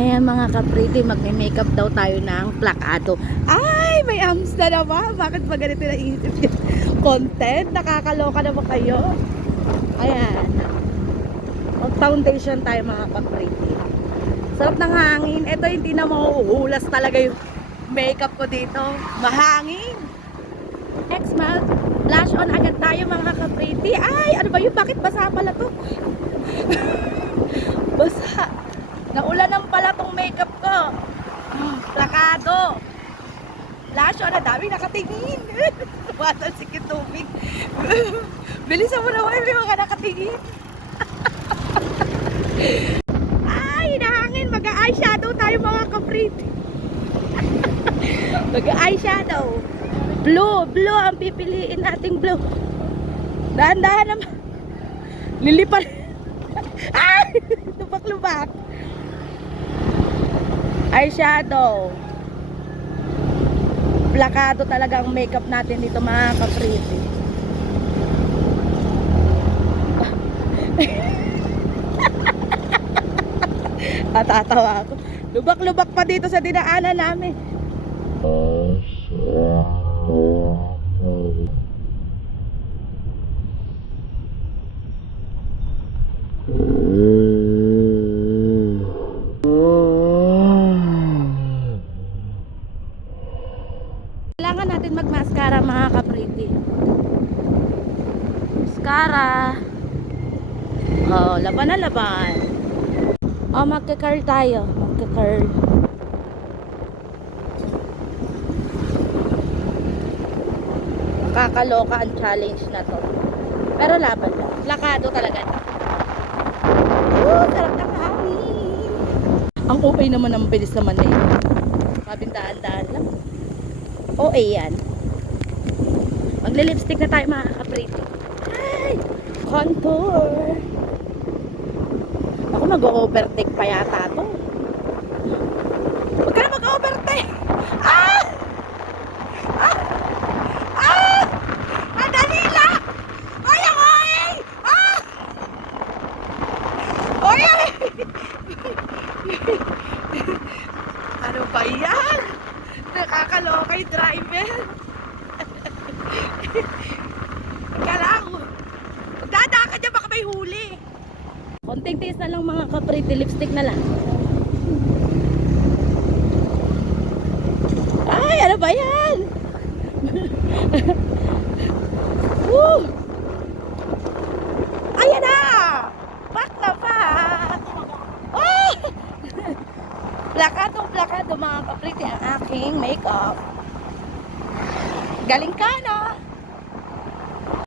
Ayan mga kapriti, magme-makeup daw tayo ng plakado. Ay, may arms na naman. Bakit ba ganito naisip yung content? Nakakaloka naman kayo. Ayan. Mag-foundation tayo mga kapriti. Sarap ng hangin. Ito hindi na mahuhulas talaga yung makeup ko dito. Mahangin. Next month, blush on agad tayo mga kapriti. Ay, ano ba yun? Bakit basa pala to? Basa. Naulanan pala tong makeup ko. Plakado. Blush on, ang daming nakatingin. Tumatal si Kitubig. Bilisan mo naman, may mga nakatingin. Ay, nahangin. Mag-eyeshadow tayo mga kapriti. Mag-eyeshadow. Blue ang pipiliin nating blue. Dahan-dahan naman. Lilipan. Ay, lubak-lubak. Eyeshadow. Plakado talaga ang makeup natin dito mga kapriti. Natatawa ako. Lubak-lubak pa dito sa dinaanan namin. Kailangan natin mag-mascara mga kapriti. Mascara. Oh, laban na laban. Oh, magka-curl tayo. Magka-curl. Kakaloka ang challenge na to. Pero laban lang. Plakado talaga. Sarap ng hangin. Ang OA naman ang bilis naman na yun. Mabindaan-daan lang. OA yan. Magle-lipstick na tayo mga kapriti. Ay! Contour. Ako mag-overtake pa yata to. Huwag ka na mag-overtake! Ah! Ah! Ah! Madali lang! Ay, ako eh! Ah! Oy! Ano ba yan? Nakakaloka yung driver. Teka lang. Magdada ka dyan, baka may huli. Konting tiis na lang mga kapriti. Lipstick na lang. Ay, ano ba yan? Woo! Ayan na! Back na back! Oh! Plakado mga kapriti ang aking makeup. Galing ka, no?